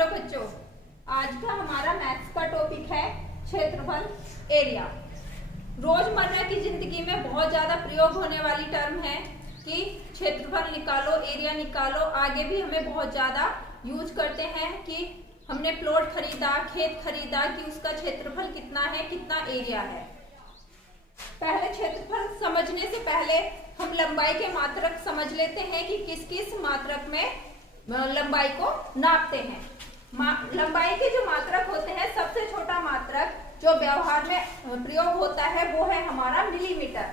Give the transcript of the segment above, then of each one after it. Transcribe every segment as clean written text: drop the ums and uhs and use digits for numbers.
Hello बच्चों, आज का हमारा मैथ्स का टॉपिक है क्षेत्रफल, एरिया। रोजमर्रा की जिंदगी में बहुत ज्यादा प्रयोग होने वाली टर्म है कि क्षेत्रफल निकालो, एरिया निकालो। आगे भी हमें बहुत ज्यादा यूज करते हैं कि हमने प्लॉट खरीदा, खेत खरीदा कि उसका क्षेत्रफल कितना है, कितना एरिया है। पहले क्षेत्रफल समझने से पहले हम लंबाई के मात्रक समझ लेते हैं कि किस किस मात्रक में लंबाई को नापते हैं। लंबाई के जो मात्रक होते हैं, सबसे छोटा मात्रक जो व्यवहार में प्रयोग होता है वो है हमारा मिलीमीटर।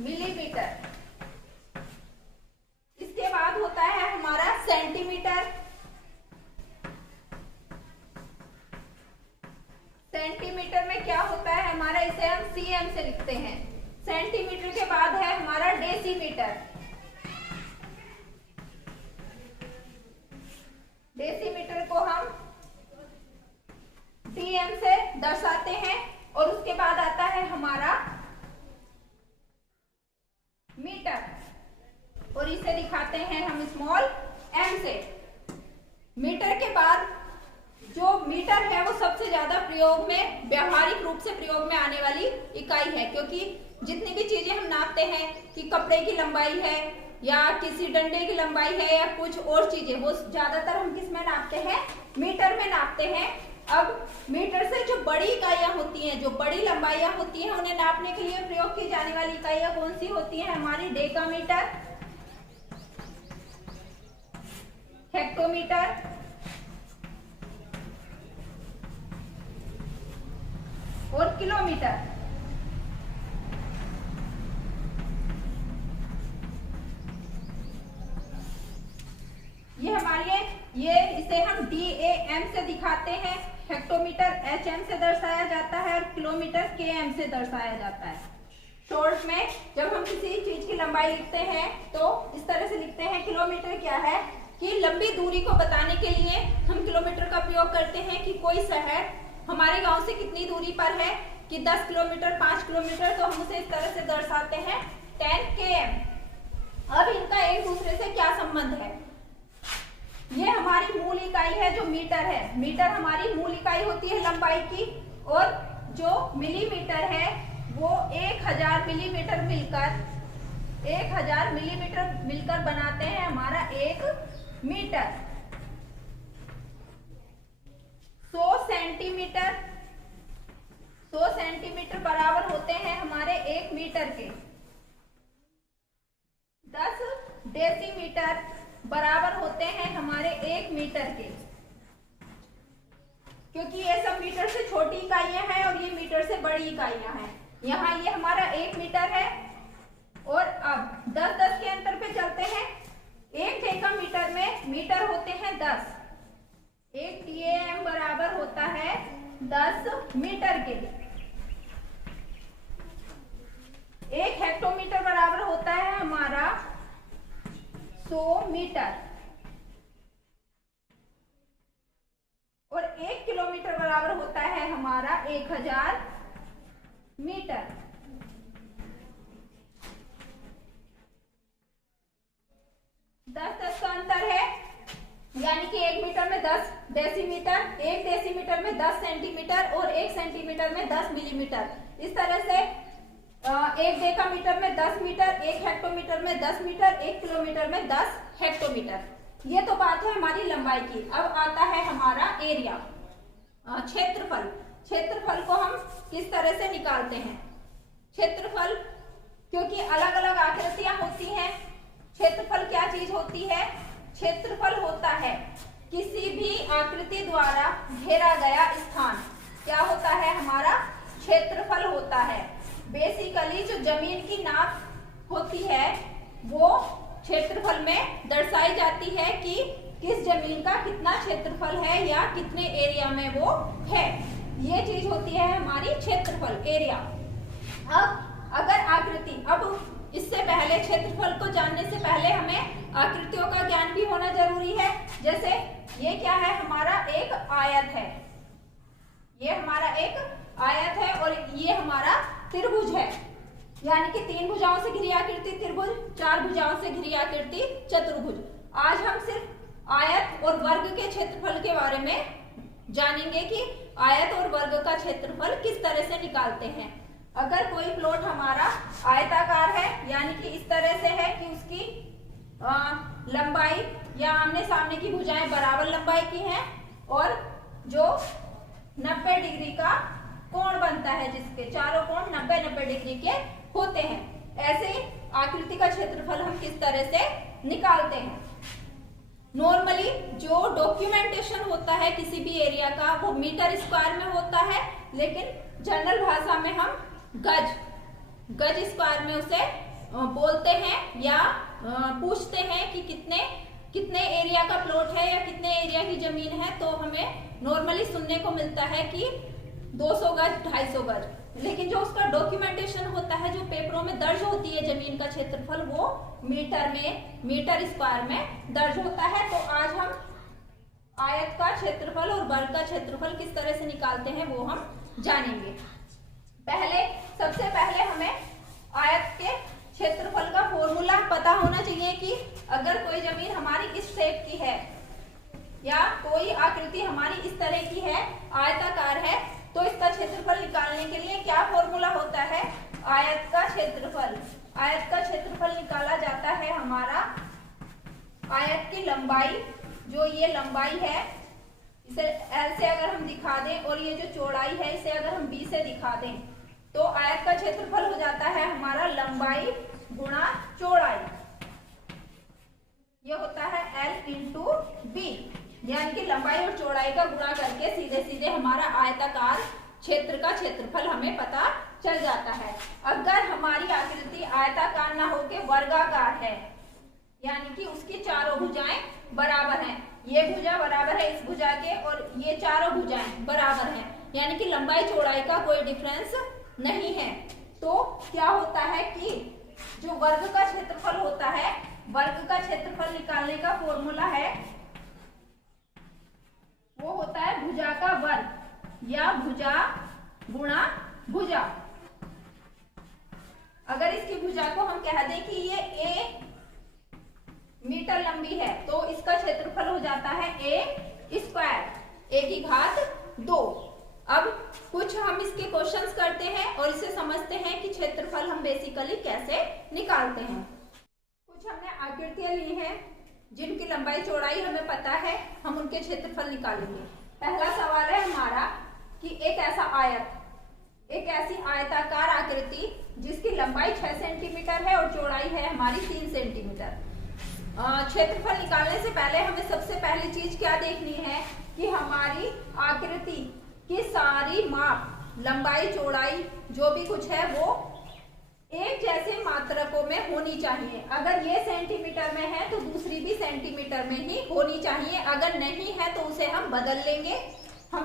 मिलीमीटर। इसके बाद होता है हमारा सेंटीमीटर। सेंटीमीटर में क्या होता है हमारा, इसे हम सीएम से लिखते हैं। सेंटीमीटर के बाद है हमारा डेसीमीटर। डेसीमीटर को हम डीएम से दर्शाते हैं। और उसके बाद आता है हमारा मीटर और इसे दिखाते हैं हम स्मॉल एम से। मीटर के बाद जो मीटर है वो सबसे ज्यादा प्रयोग में, व्यवहारिक रूप से प्रयोग में आने वाली इकाई है, क्योंकि जितनी भी चीजें हम नापते हैं कि कपड़े की लंबाई है या किसी डंडे की लंबाई है या कुछ और चीजें, वो ज्यादातर हम किस में नापते हैं, मीटर में नापते हैं। अब मीटर से जो बड़ी इकाइयां होती हैं, जो बड़ी लंबाइयां होती हैं, उन्हें नापने के लिए प्रयोग की जाने वाली इकाइयां कौन सी होती हैं, हमारी डेकामीटर, हेक्टोमीटर और किलोमीटर। ये हमारी इसे हम DAM से दिखाते हैं। हेक्टोमीटर HM से दर्शाया जाता है और किलोमीटर KM से दर्शाया जाता है। शॉर्ट में जब हम किसी चीज की लंबाई लिखते हैं तो इस तरह से लिखते हैं। किलोमीटर क्या है कि लंबी दूरी को बताने के लिए हम किलोमीटर का प्रयोग करते हैं कि कोई शहर हमारे गांव से कितनी दूरी पर है, कि 10 किलोमीटर, 5 किलोमीटर, तो हम उसे इस तरह से दर्शाते हैं 10 km। अब इनका एक दूसरे से क्या संबंध है, ये हमारी मूल इकाई है जो मीटर है। मीटर हमारी मूल इकाई होती है लंबाई की, और जो मिलीमीटर है वो 1000 मिलीमीटर मिलकर 1000 मिलीमीटर मिलकर बनाते हैं हमारा 1 मीटर। 100 सेंटीमीटर बराबर होते हैं हमारे 1 मीटर के। 10 डेसीमीटर बराबर होते हैं हमारे 1 मीटर के, क्योंकि ये सब मीटर से छोटी इकाइयां हैं और ये मीटर से बड़ी इकाइयां हैं। यहाँ ये हमारा 1 मीटर है। और अब 10-10 के अंतर पे चलते हैं। 1 डेकामीटर में मीटर होते हैं 10। 1 DAM बराबर होता है 10 मीटर के। 1 हेक्टोमीटर बराबर होता है हमारा 100 मीटर। और 1 किलोमीटर बराबर होता है हमारा 1000 मीटर। 10-10 का अंतर है, यानी कि 1 मीटर में 10 डेसीमीटर, 1 डेसीमीटर में 10 सेंटीमीटर और 1 सेंटीमीटर में 10 मिलीमीटर। इस तरह से 1 डेकामीटर में 10 मीटर, 1 हेक्टोमीटर में 10 मीटर, 1 किलोमीटर में 10 हेक्टोमीटर। ये तो बात है हमारी लंबाई की। अब आता है हमारा एरिया, क्षेत्रफल। क्षेत्रफल को हम किस तरह से निकालते हैं, क्षेत्रफल, क्योंकि अलग अलग आकृतियां होती हैं। क्षेत्रफल क्या चीज होती है, क्षेत्रफल होता है किसी भी आकृति द्वारा घेरा गया स्थान। क्या होता है हमारा, क्षेत्रफल होता है। बेसिकली जो जमीन की नाप होती है वो क्षेत्रफल में दर्शाई जाती है कि किस जमीन का कितना क्षेत्रफल है या कितने एरिया में वो है। ये चीज होती है हमारी क्षेत्रफल, एरिया। अब अगर आकृति, अब इससे पहले क्षेत्रफल को जानने से पहले हमें आकृतियों का ज्ञान भी होना जरूरी है। जैसे ये क्या है, हमारा एक आयत है, ये हमारा एक आयत है और ये हमारा त्रिभुज है। यानी कि 3 भुजाओं से घिरी आकृति त्रिभुज, 4 भुजाओं से घिरी आकृति चतुर्भुज। आज हम सिर्फ आयत और वर्ग के क्षेत्रफल के बारे में जानेंगे कि आयत और वर्ग का क्षेत्रफल किस तरह से निकालते हैं। अगर कोई प्लॉट हमारा आयताकार है, यानी कि इस तरह से है कि उसकी लंबाई या आमने सामने की भुजाएं बराबर लंबाई की हैं और जो 90 डिग्री का कोण बनता है, जिसके चारों कोण 90-90 डिग्री के होते हैं, ऐसे आकृति का क्षेत्रफल हम किस तरह से निकालते हैं। नॉर्मली जो डॉक्यूमेंटेशन होता है किसी भी एरिया का वो मीटर स्क्वायर में होता है, लेकिन जनरल भाषा में हम गज स्क्वायर में उसे बोलते हैं या पूछते हैं कि कितने एरिया का प्लॉट है या कितने एरिया की जमीन है, तो हमें नॉर्मली सुनने को मिलता है कि 200 गज 250 गज, लेकिन जो उसका डॉक्यूमेंटेशन होता है, जो पेपरों में दर्ज होती है जमीन का क्षेत्रफल, वो मीटर स्क्वायर में दर्ज होता है। तो आज हम आयत का क्षेत्रफल और वर्ग का क्षेत्रफल किस तरह से निकालते हैं वो हम जानेंगे। सबसे पहले हमें आयत के क्षेत्रफल का फॉर्मूला पता होना चाहिए कि अगर कोई जमीन हमारी इस शेप की है या कोई आकृति हमारी इस तरह की है, आयताकार है, तो इसका क्षेत्रफल निकालने के लिए क्या फॉर्मूला होता है। आयत का क्षेत्रफल निकाला जाता है हमारा आयत की लंबाई, जो ये लंबाई है इसे L से अगर हम दिखा दें और ये जो चौड़ाई है इसे अगर हम B से दिखा दें, तो आयत का क्षेत्रफल हो जाता है हमारा लंबाई गुणा चौड़ाई, ये होता है L इंटू B, यानी कि लंबाई और चौड़ाई का गुणा करके सीधे सीधे हमारा आयताकार क्षेत्र का क्षेत्रफल हमें पता चल जाता है। अगर हमारी आकृति आयताकार ना होके वर्गाकार है, यानी कि उसकी चारों भुजाएं बराबर हैं, ये भुजा बराबर है इस भुजा के और ये चारों भुजाएं बराबर हैं, यानी कि लंबाई चौड़ाई का कोई डिफरेंस नहीं है, तो क्या होता है कि जो वर्ग का क्षेत्रफल होता है, वर्ग का क्षेत्रफल निकालने का फॉर्मूला है वो होता है भुजा का वर्ग या भुजा गुणा भुजा। अगर इसकी भुजा को हम कह दें कि ये a मीटर लंबी है, तो इसका क्षेत्रफल हो जाता है a स्क्वायर, a की घात 2। अब कुछ हम इसके क्वेश्चंस करते हैं और इसे समझते हैं कि क्षेत्रफल हम बेसिकली कैसे निकालते हैं। कुछ हमने आकृतियां ली हैं जिनकी लंबाई चौड़ाई हमें पता है, हम उनके क्षेत्रफल निकालेंगे। पहला सवाल है हमारा कि एक ऐसी आयताकार आकृति जिसकी लंबाई 6 सेंटीमीटर है और चौड़ाई है हमारी 3 सेंटीमीटर। क्षेत्रफल निकालने से पहले हमें सबसे पहली चीज क्या देखनी है कि हमारी आकृति की सारी माप, लंबाई चौड़ाई जो भी कुछ है वो एक जैसे मात्रकों में होनी चाहिए। अगर ये सेंटीमीटर में है तो दूसरी भी सेंटीमीटर में ही होनी चाहिए, अगर नहीं है तो उसे हम बदल लेंगे। हम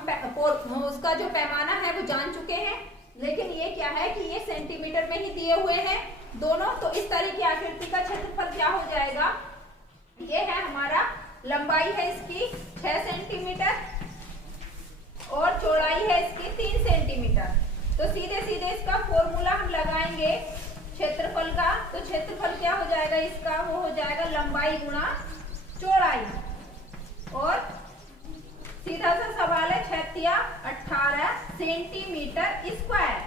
उसका जो पैमाना है वो जान चुके हैं, लेकिन ये क्या है कि ये सेंटीमीटर में ही दिए हुए हैं दोनों, तो इस तरह की आकृति का क्षेत्रफल क्या हो जाएगा, ये है हमारा लंबाई है इसकी 6 सेंटीमीटर और चौड़ाई है इसकी 3 सेंटीमीटर। तो सीधे सीधे इसका फॉर्मूला हम लगाएंगे क्षेत्रफल का, तो क्षेत्रफल क्या हो जाएगा इसका, वो हो जाएगा लंबाई गुणा चौड़ाई। और सीधा सा सवाल है 18 सेंटीमीटर स्क्वायर,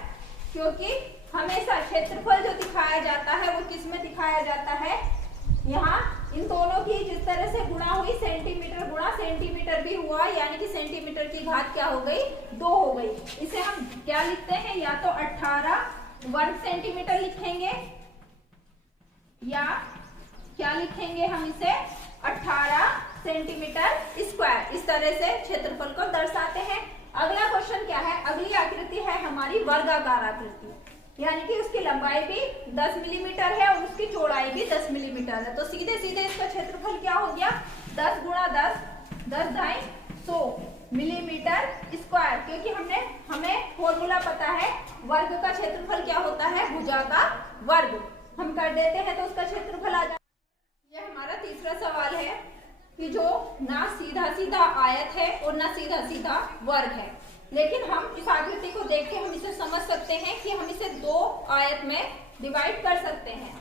क्योंकि हमेशा क्षेत्रफल जो दिखाया जाता है वो किस में दिखाया जाता है, यहाँ इन दोनों की जिस तरह से गुणा हुई, सेंटीमीटर गुणा सेंटीमीटर भी हुआ, यानी कि सेंटीमीटर की घात क्या हो गई, 2 हो गई। इसे हम क्या लिखते हैं, या तो 18 वर्ग सेंटीमीटर लिखेंगे या क्या लिखेंगे हम इसे 18 सेंटीमीटर स्क्वायर। इस तरह से क्षेत्रफल को दर्शाते हैं। अगला क्वेश्चन क्या है, अगली आकृति है हमारी वर्गाकार आकृति, यानी कि उसकी लंबाई भी 10 मिलीमीटर है और उसकी चौड़ाई भी 10 मिलीमीटर है। तो सीधे सीधे इसका क्षेत्रफल क्या हो गया, 10 गुणा 10, 10×100 मिलीमीटर स्क्वायर, क्योंकि हमें फॉर्मूला पता है वर्ग का क्षेत्रफल क्या होता है, भुजा का वर्ग। हम कर देते हैं तो उसका क्षेत्रफल आ जाता है। यह हमारा तीसरा सवाल है कि जो ना सीधा सीधा आयत है और ना सीधा सीधा वर्ग है, लेकिन हम इस आकृति को देख के हम इसे समझ सकते हैं कि हम इसे 2 आयत में डिवाइड कर सकते हैं।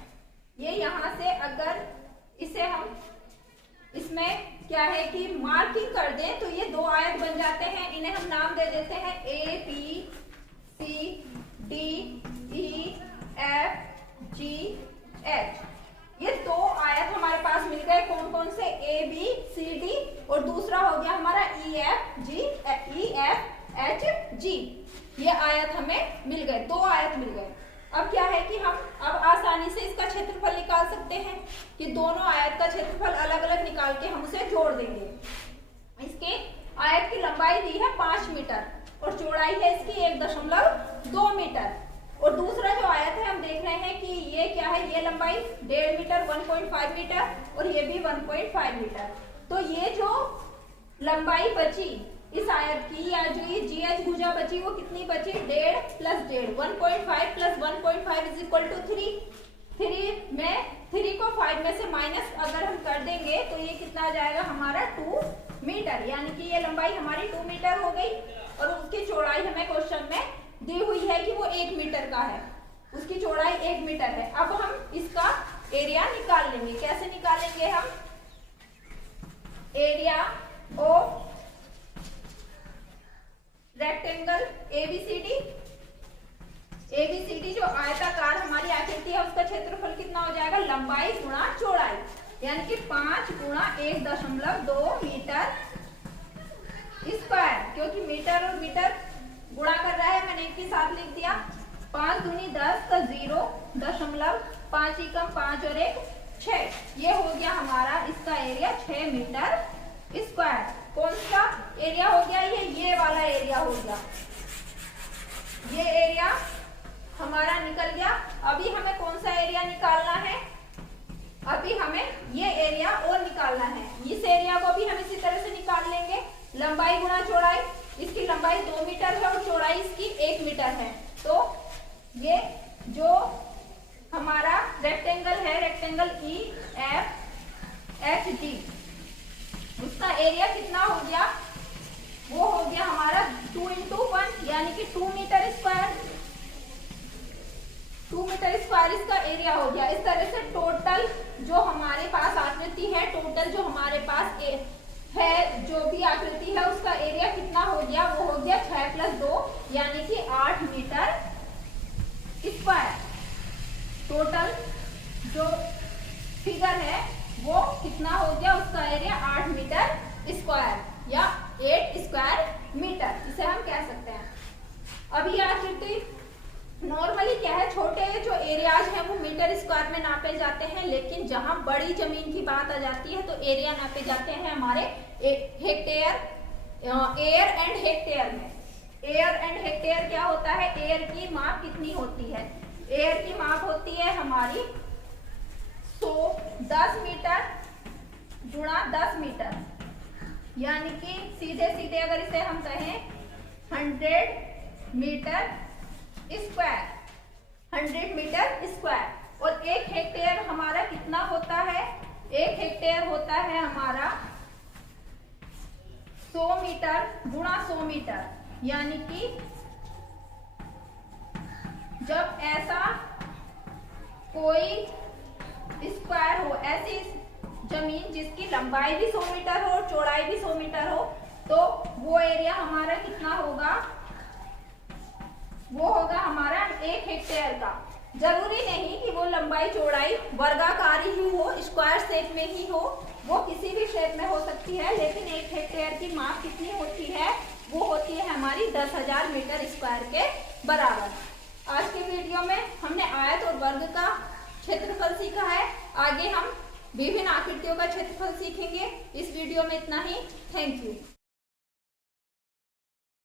ये यहाँ से अगर इसे हम इसमें क्या है कि मार्किंग कर दें तो ये दो आयत बन जाते हैं। इन्हें हम नाम दे देते हैं A B C D E F G H। ये दो आयत हमारे पास मिल गए। कौन कौन से? A B C D और दूसरा हो गया हमारा E F H G। ये आयत हमें मिल गए, दो आयत मिल गए। अब क्या है कि हम अब आसानी से इसका क्षेत्रफल निकाल सकते हैं कि दोनों आयत का क्षेत्रफल अलग अलग निकाल के हम उसे जोड़ देंगे। इसके आयत की लंबाई दी है 5 मीटर और चौड़ाई है इसकी 1.2 मीटर। और दूसरा जो आयत है हम देख रहे हैं कि ये क्या है, ये लंबाई 1.5 मीटर 1.5 मीटर और ये भी 1.5 मीटर। तो ये जो लंबाई बची इस आयत की, या जो ये GH भुजा बची वो कितनी बची? 1.5 plus 1.5 1.5 plus 1.5 is equal to 3। 3 को 5 में से माइनस अगर हम कर देंगे तो ये कितना आ जाएगा हमारा 2 मीटर। यानी कि ये लंबाई हमारी 2 मीटर हो गई और उसकी चौड़ाई हमें क्वेश्चन में दी हुई है कि वो 1 मीटर का है, उसकी चौड़ाई 1 मीटर है। अब हम इसका एरिया निकाल लेंगे। कैसे निकालेंगे हम? एरिया ऑफ रेक्टेंगल ABCD जो आयताकार हमारी आकृति है उसका क्षेत्रफल कितना हो जाएगा? लंबाई गुणा चौड़ाई, यानी कि 5 गुणा 1.2 मीटर स्क्वायर। क्योंकि मीटर और मीटर गुणा कर रहा है, मैंने एक के साथ लिख दिया। 5 दूनी 10 का 0.5 ही कम 5 और 1 6। ये हो गया हमारा इसका एरिया 6 मीटर स्क्वायर। कौन सा एरिया हो गया? ये वाला एरिया हो गया। ये एरिया हमारा निकल गया। अभी हमें कौन सा एरिया निकालना है? अभी हमें ये एरिया और निकालना है। इस एरिया को भी हम इसी तरह से निकाल लेंगे। लंबाई गुणा चौड़ाई, इसकी लंबाई 2 मीटर है और चौड़ाई इसकी 1 मीटर है। तो ये जो हमारा रेक्टेंगल है, रेक्टेंगल EFHG, उसका एरिया कितना हो गया? वो हो गया हमारा 2 × 1 यानी कि 2 मीटर स्क्वायर। 2 मीटर स्क्वायर इसका एरिया हो गया। इस तरह से टोटल जो हमारे पास आकृति है, टोटल जो हमारे पास है जो भी आकृति है उसका एरिया कितना हो गया? वो हो गया 6 + 2 यानी कि 8 मीटर स्क्वायर। टोटल जो फिगर है वो कितना हो गया? उसका एरिया 8 मीटर स्क्वायर या 8 स्क्वायर मीटर, इसे हम कह सकते हैं। अब ये आकृति नॉर्मली क्या है, छोटे जो एरियाज हैं वो मीटर स्क्वायर में नापे जाते हैं, लेकिन जहां बड़ी जमीन की बात आ जाती है तो एरिया नापे जाते हैं हमारे हेक्टेयर, एयर एंड हेक्टेयर में। एयर एंड हेक्टेयर क्या होता है? एयर की माप कितनी होती है? एयर की माप होती है हमारी 10 मीटर गुणा 10 मीटर, यानी कि सीधे सीधे अगर इसे हम कहें 100 मीटर स्क्वायर, 100 मीटर स्क्वायर। और 1 हेक्टेयर हमारा कितना होता है? 1 हेक्टेयर होता है हमारा 100 मीटर गुणा 100 मीटर, यानी कि जब ऐसा कोई स्क्वायर हो, ऐसी जमीन जिसकी लंबाई भी 100 मीटर हो और चौड़ाई भी 100 मीटर हो, तो वो एरिया हमारा कितना होगा? वो होगा हमारा 1 हेक्टेयर का। जरूरी नहीं कि वो लंबाई चौड़ाई वर्गाकार ही हो, स्क्वायर शेप में ही हो, वो किसी भी शेप में हो सकती है, लेकिन 1 हेक्टेयर की माप कितनी होती है? वो होती है हमारी 10,000 मीटर स्क्वायर के बराबर। आज के वीडियो में हमने आयत और वर्ग का क्षेत्रफल सीखा है। आगे हम विभिन्न आकृतियों का क्षेत्रफल सीखेंगे। इस वीडियो में इतना ही। Thank you.